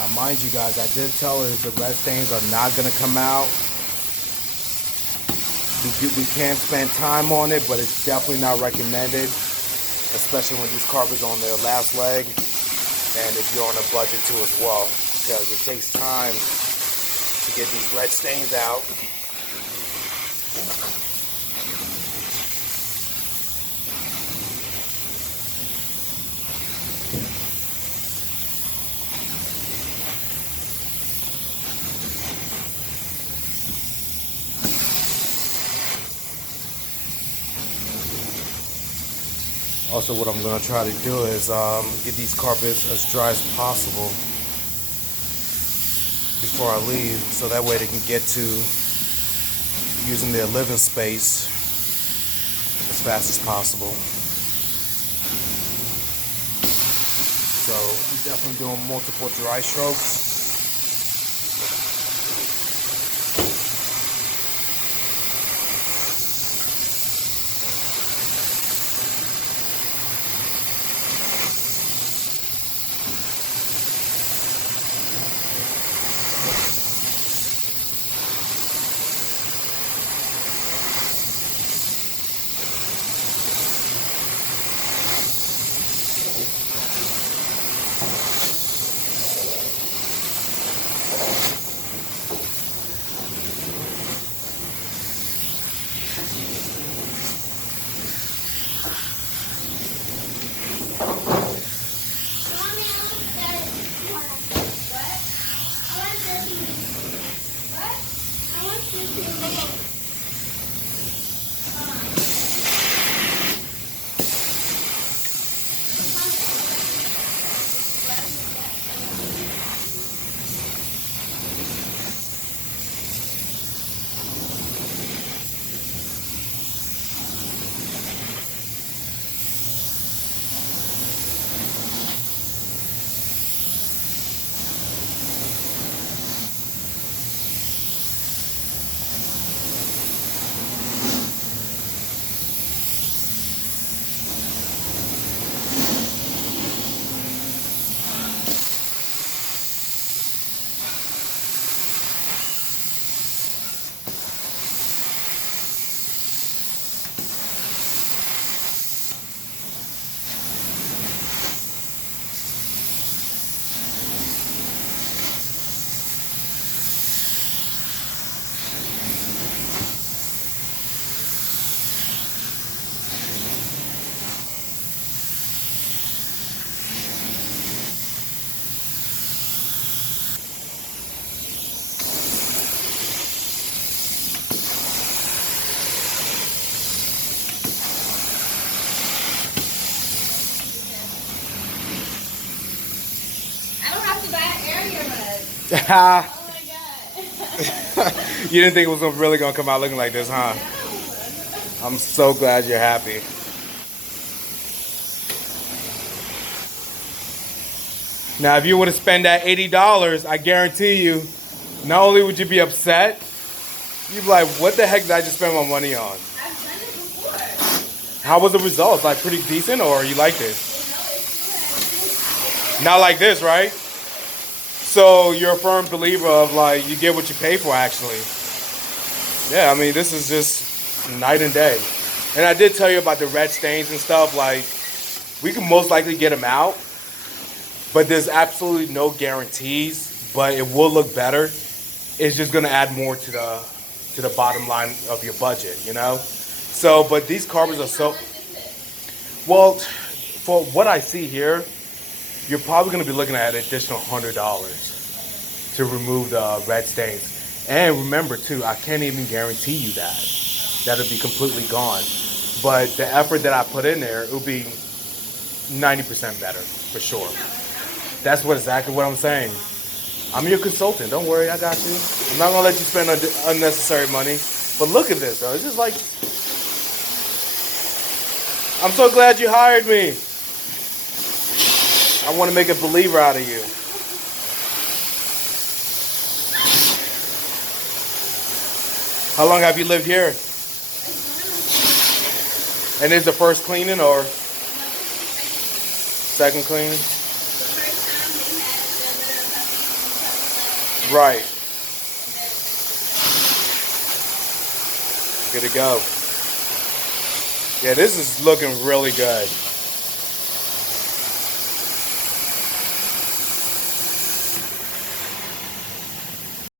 Now, mind you guys, I did tell her the red stains are not going to come out. We can spend time on it, but it's definitely not recommended, especially when these carpets are on their last leg, and if you're on a budget too as well, because it takes time to get these red stains out. Also, what I'm going to try to do is get these carpets as dry as possible before I leave, so that way they can get to using their living space as fast as possible. So I'm definitely doing multiple dry strokes. Oh my god. You didn't think it was really gonna come out looking like this, huh? I'm so glad you're happy. Now, if you were to spend that $80, I guarantee you, not only would you be upset, you'd be like, what the heck did I just spend my money on? I've done it before. How was the results? Like pretty decent, or you like this? Not like this, right? So you're a firm believer of like you get what you pay for, actually. Yeah, I mean, this is just night and day. And I did tell you about the red stains and stuff. Like, we can most likely get them out, but there's absolutely no guarantees. But it will look better. It's just gonna add more to the bottom line of your budget, you know. So, but these carpets are so well. For what I see here, you're probably going to be looking at an additional $100 to remove the red stains. And remember too, I can't even guarantee you that'll be completely gone. But the effort that I put in there, it'll be 90% better for sure. That's exactly what I'm saying. I'm your consultant. Don't worry, I got you. I'm not going to let you spend unnecessary money. But look at this though. It's just like, I'm so glad you hired me. I want to make a believer out of you. How long have you lived here? And is the first cleaning or second cleaning? The first time they had a little bit of Right. Good to go. Yeah, this is looking really good.